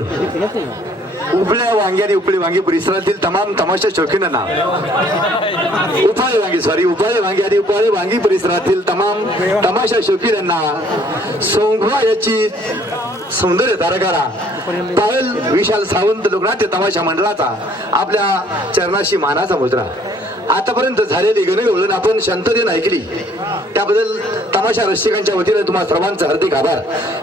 बाहेर उपळ्या वांगी आणि उपळी वांगी परिसरातील तमाम तमाशा शौकीनांना. उपाळे वांगी सॉरी उपाळे वांगी आणि उपाळे वांगी परिसरातील तमाम तमाशा शौकीनांना सोंगवा याची सौंदर्य तारकारा पायल विशाल सावंत लोकनाट्य तमाशा मंडळाचा आपल्या चरणाशी मानाचा मुद्रा. आतापर्यंत झालेली गणगवळण आपण शांततेनं ऐकली. त्याबद्दल तमाशा रसिकांच्या वतीने तुम्हा सर्वांचा हार्दिक आभार.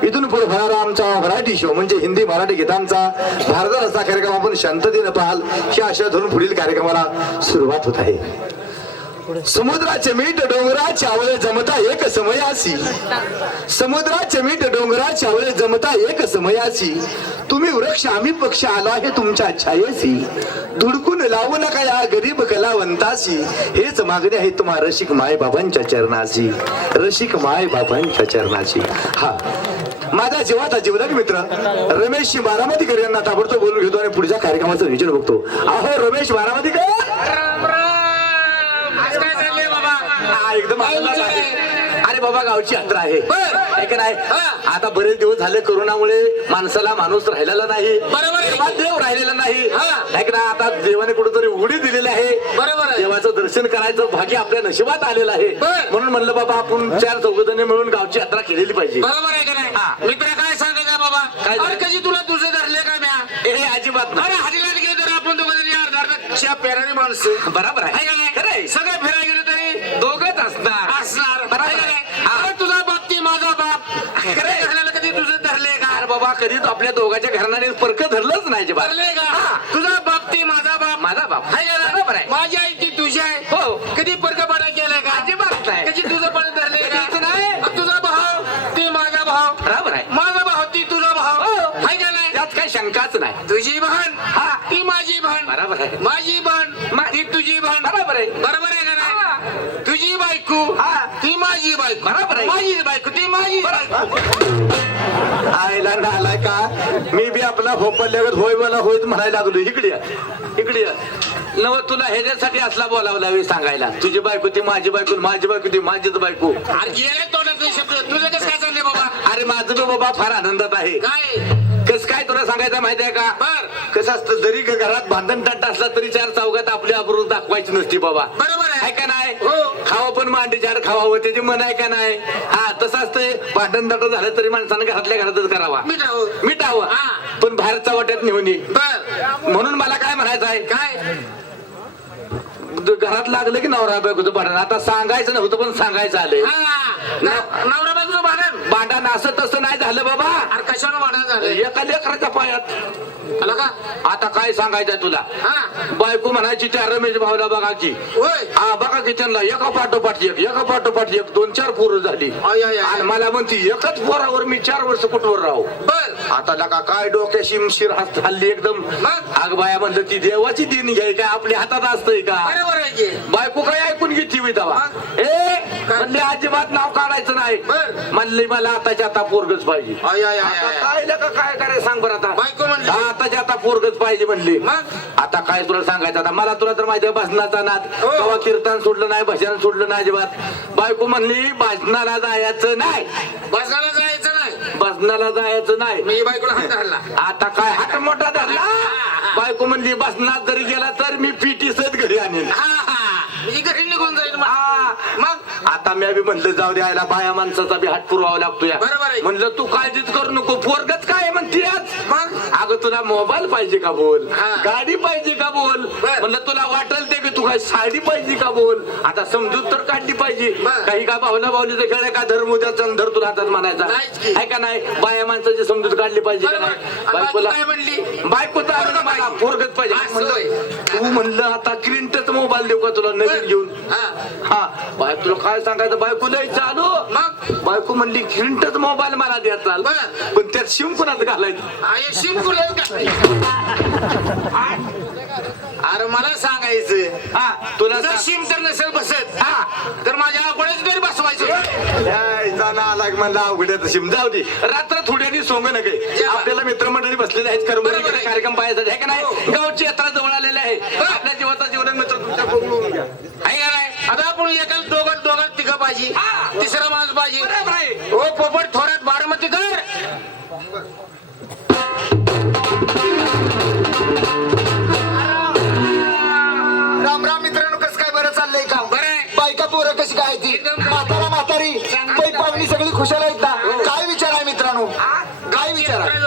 इथून पुढे होणारा आमचा मराठी शो म्हणजे हिंदी मराठी गीतांचा भारतात असा कार्यक्रम आपण शांततेनं पाहाल ही आशा धरून पुढील कार्यक्रमाला सुरुवात होत आहे. समुद्राचे मीठ डोंगराचे आवळे जमता एक समयासी. समुद्राचे मीठ डोंगराचे आवळे जमता एक समयासी. तुम्ही वृक्ष आम्ही पक्ष आला हे तुमच्या छायेसी धुडकून लावू नका या गरीब कलावंतासी हेच मागणे आहे तुम्हा रसिक माय बाबांच्या चरणाची रसिक माय बाबांच्या चरणाची हा. माझा जीवाचा जीवलग मित्र. रमेश बारामतीकर यांना ताबडतोब बोलून घेतो आणि पुढच्या कार्यक्रमाचं नियोजन बघतो. अहो रमेश बारामतीकर राम राम आज काय चाललंय बाबा हा, एकदम आनंदात आहे. अरे बाबा गावची यात्रा आहे बर. का नाही. आता बरेच दिवस झाले करोनामुळे माणसाला माणूस राहिलेला नाही बरोबर देव राहिलेला नाही हा. है का? आता देवाने कुठेतरी उडी दिलेली आहे बरोबर आहे. देवाचं दर्शन करायचं भाग्य आपल्या नशिबात आलेलं आहे. म्हणून म्हणलं बाबा आपण चार चौघजणी मिळून गावची यात्रा केलेली पाहिजे बरोबर आहे का हा. नाही मित्र काय सांगायचं बाबा काय? कधी तुला तुझे धरले का म्या हे अजिबात नाही अरे हरीला गेलो तर आपण दोघं अर्धा पेराने माणसं बरोबर आहे. सगळं फिरायला गेलो तरी दोघच असणार असणार बरोबर आहे का आहे. नाही? हा. अरे तुझा बाप ती माझा बाप खरं आहे. घराला कधी तुझे धरले का अरे बाबा कधीच आपल्या दोघांच्या घराने परक धरलंच नाही अजिबात. का हा. तुझा बाप ती माझा बाप माझा बाप आहे का नाही? बरोबर आहे माझी आई ती तुझी आहे हो. कधी परकपणा केलाय का अजिबात नाही. कधी तुझं पण धरले का नाही. तुझा भाऊ ती माझा भाऊ बरोबर आहे माझा भाऊ ती तुझा भाऊ हो. आहे का नाही त्यात काही शंकाच नाही तुझी बहीण हा. ती माझी बहीण बरोबर आहे माझी बहीण मा- ती तुझी बहीण बरोबर आहे बरोबर आहे का नाही तुझी बायको हा. ती माझी बायको बायको ती माझी आयला ना आलाय का? मी बी आपला होपल्यागत होय मला होयच म्हणायला लागलो इकडे. इकडे. नव तुला ह्याच्यासाठी असला बोलावं लावे सांगायला. तुझी बायको ती माझी बायको माझी बायको ती माझीच बायको. अरे गेले शब्द. तुझं कसं काय चाललंय बाबा? अरे माझं तो बाबा फार आनंदात आहे. काय? कस काय तुला सांगायचं माहिती आहे का? बर. कसं असतं जरी घरात भांडण टाट असला तरी चार चौघात आपली अब्रू दाखवायची नसती बाबा. बरोबर. आहे का नाही? हो. खावं पण मांडी चार खावावं त्याची मन आहे का नाही? हा तसं असतंय. भांडण दाट झालं तरी माणसानं घरातल्या घरातच करावा. मिटावं. हा. पण बाहेरच्या वाट्यात नेऊन ये. बर. म्हणून मला काय म्हणायचं आहे काय? घरात लागलं की नवरा बायकोचं भांडण. आता सांगायचं नव्हतं पण सांगायचं आलंय. हा न- नवरा बायकोचं भांडण? भांडण असं तसं नाही झालं बाबा. अरे कशानं भांडण झालं एका लेकराच्या पायात. आला का? आता काय सांगायचंय तुला? बायको म्हणायची त्या रमेश भाऊला बघा की हा बघा की त्यांना एका पाठोपाठ एक एका पाठोपाठ एक दोन चार पोरं झाली. आणि मला म्हणती एकच पोरावर मी चार वर्ष कुठवर राहू? बर. आता लका काय डोक्याशी शिर हात हल्ली एकदम? आग बाया म्हणलं ती देवाची देणी घ्याय काय आपल्या हातात असतंय का? की बायको काय ऐकून घेतली मी तेव्हा मग? ए म्हणले अजिबात नाव काढायचं नाही. म्हणले मला आताच्या आता पोरगच पाहिजे. काय काय करायचं सांग बरं आता? बायको म्हणली? हा, आताच्या आता पोरगच पाहिजे म्हणले? आता काय तुला सांगायचं आता? मला तुला तर माहिती भजनाचा नाद. हो. तेव्हा कीर्तन सोडलं नाही भजन सोडलं नाही अजिबात. बायको म्हणली भजनाला जायचं नाही. बसायला जायचं नाही. भजनाला जायचं नाही. मी बायकोला हात धरला. आता काय हात मोठा धरला? बायको म्हणली बसनात जरी गेला तर मी पीटी सत घरी आणेन हा हा म्हणजे घरी निघून जाईल मग. हा. मग आता मी बी म्हणलं जाऊ द्यायला बाया माणसाचा बी हात पुरवावा लागतो या बरोबर आहे. म्हणलं तू काळजीच करू नको पोरगच काय म्हणते आज मग अगं तुला मोबाईल पाहिजे का बोल हा. गाडी पाहिजे का बोल बर. म्हणलं तुला वाटेल ते तू काय साडी पाहिजे का बोल? आता समजूत तर काढली पाहिजे. काही का भावला भावलीचं खेळ आहे का? धर्म उद्या धर तुला हातात म्हणायचा. आहे का नाही? बाया माणसाची समजूत काढली पाहिजे. नाही? बायकोला बायको तर मला पाहिजे. तू म्हणलं आता क्रिंटच मोबाईल देऊ का तुला? नवीन घेऊन. हा. बाय तुला काय सांगायचं? बायको लय चालू. मग? बायको म्हणली खिंटच मोबाईल मला द्या चाल. पण त्यात शिम घालायचं. शिंकुले का अरे मला सांगायचं. हा तुला जर शिम तर नसेल बसत. हा तर माझ्या अवघडच तरी बसवायचं की म्हणलं अवघड्यात शिम जाऊ दे. रात्र थोड्यानी सोंग नका. जेव्हा. आपल्याला मित्रमंडळी बसलेले आहेत बरोबर कर्मचारी आहे. कार्यक्रम पाहायचा आहे का नाही? हो. गावची यात्रा जवळ आलेली आहे. आपल्या जीवाचा जीवन मित्र तुमच्या बघून घ्या. आहे का नाही? आता आपण एकाच दोघं दोघं तिघं पाहिजे. तिसरा माणूस पाहिजे. खुशाल आहेत ना? काय विचार आहे मित्रांनो? काय विचार आहे?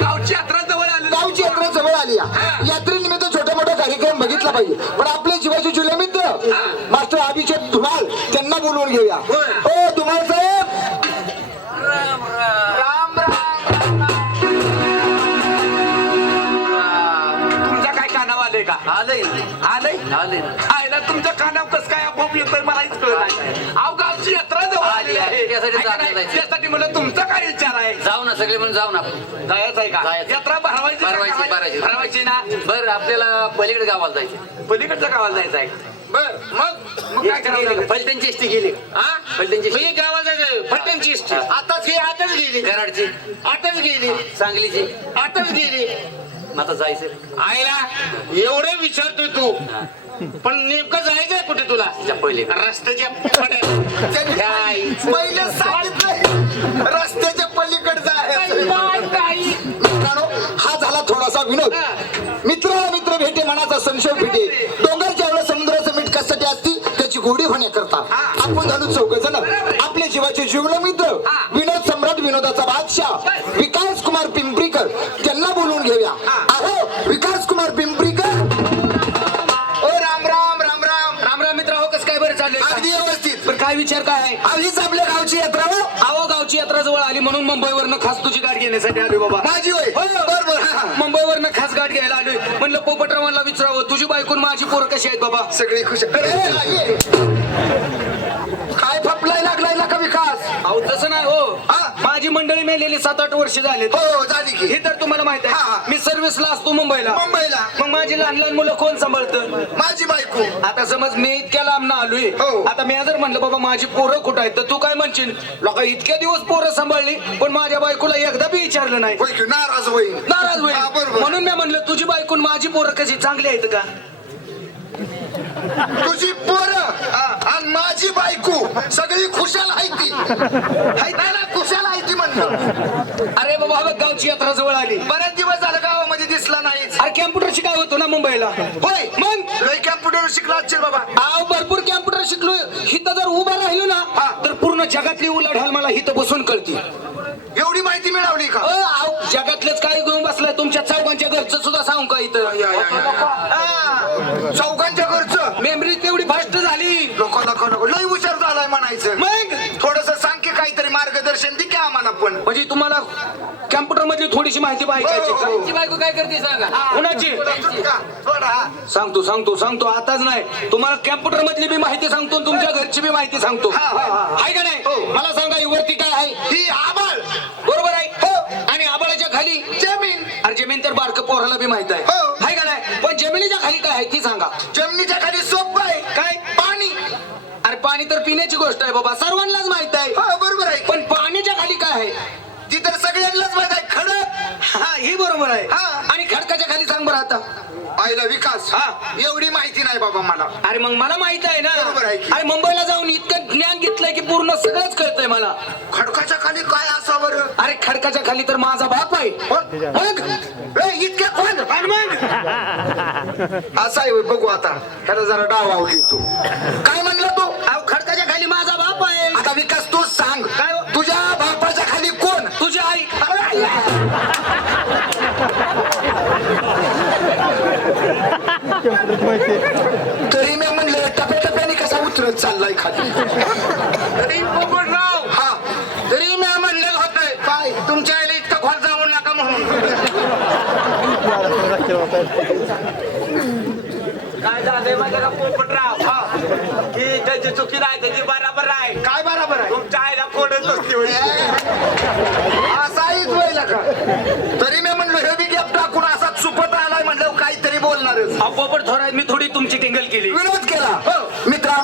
गावची यात्रा जवळ आली गावची यात्रा जवळ आली आहे यात्रेनिमित्त छोटा मोठा कार्यक्रम बघितला पाहिजे. पण आपले जीवाचे जुले मित्र मास्टर अभिषेक धुमाल त्यांना बोलवून घेऊया. धुमाल आलंय का? आलंय. आलंय? आलंय. आयला तुमच्या कानाव कसं काय आपोआप येतोय मला हेच कळत नाही. अहो गावची यात्रा जवळ आली आहे. त्यासाठी नाही? जायचं मला तुमचा काय विचार आहे? जाऊ ना सगळे म्हणून जाऊ ना आपण. जायचं आहे का? जायचं. यात्रा भरवायची का भरवायची? भरायची. भरवायची ना? बरं आपल्याला पलीकडे गावाला जायचं पलीकडच्या गावाला जायचं आहे बर मग? मग काय करावं लागेल? फलटणची एसटी गेली. हा फलटणची मी गावात जायचं फट्ट्यांची इष्टी आताच ही आताच गेली. कराडची. आताच गेली. सांगलीची. आताच गेली. मग आता जायचं आईला एवढं विचारतोय तू. पण नेमकं जायचंय कुठे तुला? त्या पहिले. रस्त्याच्या पड्यात. ह्या आई. पहिले सांगितलं रस्त्याच्या पलीकडचा आहे. मित्रांनो हा झाला थोडासा विनोद. मित्राला मित्र भेटे मनाचा संशय भेटे. डोंगरच्या वेळेस समुद्राचं मीठ कशासाठी असती? त्याची गोडी होण्याकरता आपण झालो चौघ जण आपले जीवाचे जीवन मित्र विनोद सम्राट विनोदाचा बादशाह. विकास कुमार पिंपरीकर गावची यात्रा हो. अहो गावची यात्रा जवळ आली म्हणून मुंबईवरनं खास तुझी गाठ घेण्यासाठी आलोय बाबा. माझी होय? बर बर हा. मुंबईवरनं खास गाठ घ्यायला आलोय. म्हणलं पोपटरावांना विचारावं तुझी बायकून माझी पोरं कशी आहेत बाबा? सगळे खुश अरे. काय फपलाय लागलाय ना का विकास. अहो तसं नाही हो. हा. माझी मंडळी मेलेली सात आठ वर्ष झाले. हो झाली की. हे तर तुम्हाला माहीत हा, हा. आहे मी सर्व्हिसला असतो मुंबईला. मुंबईला. मग माझी लहान लहान मुलं कोण सांभाळतं? माझी बायको. आता समज मी इतक्या लांब ना आलोय. हो. आता मी जर म्हणलं बाबा माझी पोरं कुठं आहेत? तर तू काय म्हणशील? लोक इतक्या दिवस पोरं सांभाळली पण माझ्या बायकोला एकदा बी विचारलं नाही. होय की? नाराज होईल नाराज होईल हा, बरोबर. म्हणून मी म्हणलं तुझी बायकून माझी पोरं कशी? चांगली आहेत का? तुझी पोर आणि माझी बायको सगळी खुशाल आहे ती. त्याला खुशाल आहे ती अरे बाबा गावची यात्रा जवळ आली. बरेच दिवस झालं गावामध्ये दिसला नाहीच. अरे कॅम्प्युटर शिकाय होतो ना मुंबईला? होय. मग? लय कॅम्प्युटर शिकला असशील बाबा. आव भरपूर कॅम्प्युटर शिकलोय. हिथं जर उभा राहिलो ना. तर पूर्ण जगातली उलाढाल मला हिथं बसून कळती एवढी माहिती मिळवली का अ, आव, जगातलेच काय घेऊन बसलाय तुमच्या चौघांच्या घरचं सुद्धा सांगू का इथं हा. चौघांच्या घरचं मेमरी तेवढी फास्ट झाली नको नको नको लय हुशार झालाय म्हणायचं मग थोडस सांग की काहीतरी मार्गदर्शन दे की आम्हाला पण म्हणजे तुम्हाला कॅम्प्युटर मधली थोडीशी माहिती पाहिजे हो, हो. बायको काय करते सांगा? कुणाची हा. सांगतो सांगतो सांगतो आताच नाही. तुम्हाला कॅम्प्युटर मधली बी माहिती सांगतो आणि तुमच्या घरची बी माहिती सांगतो. हा, हा, हा. आहे का नाही? मला सांगा ही वरती काय आहे? ही आबाळ. बरोबर आहे? हो. आणि आबाळाच्या खाली? जमीन. अरे जमीन तर बारक पोराला बी माहीत आहे. हो. आहे का नाही? पण जमिनीच्या खाली काय आहे ती सांगा. जमिनीच्या खाली सोप आहे. काय? पाणी. अरे पाणी तर पिण्याची गोष्ट आहे बाबा. सर्वांनाच माहीत आहे. हो बरोबर आहे. पण पाण्याच्या खाली काय आहे? ती तर सगळ्यांनाच माहीत हा बरोबर आहे. हा. आणि खडकाच्या खाली सांग बरं आता. आईला विकास. हा. एवढी माहिती नाही बाबा मला. अरे मग मला माहीत आहे ना. बरोबर आहे की. अरे मुंबईला जाऊन इतकं ज्ञान घेतलंय की पूर्ण सगळंच कळतंय मला. खडकाच्या खाली काय असा बरं? अरे खडकाच्या खाली तर माझा बाप आहे. मग? इतक्या कोण? आणि मग? असा आहे होय, बघू आता. त्याला जरा डाव घेतो. काय म्हणला तू? अहो, खडकाच्या खाली माझा बाप आहे. आता विकास तू सांग. काय हो? तुझ्या बापाच्या खाली कोण? तुझी आई. तरी मी म्हणलं टप्प्याटप्प्याने कसा उतरत चाललाय खाली तरी पोपटराव हा. तरी मी म्हणलेलं होतंय काय? तुमच्या आईला इतकं खोल जाऊ नका म्हणून. काय झालंय माझ्या का पोपटराव की त्याची चुकी नाही त्याची बराबर आहे. काय बरोबर आहे? तुमच्या आईला कोणच असते असा होईल का? तरी मी म्हणलं हे बी गॅप टाकून असा चुपत हा पोपट थोरात मी थोडी तुमची टिंगल केली. विरोध केला. मित्रा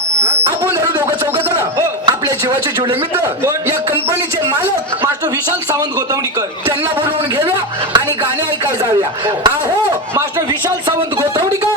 आपण जर दोघं चौघ जण आपल्या जीवाचे जेवढे मित्र? या कंपनीचे मालक. मास्टर विशाल सावंत गोतवणीकर त्यांना बोलवून घेऊया आणि गाणे ऐकाय जाऊया. आहो. मास्टर विशाल सावंत गोतवणीकर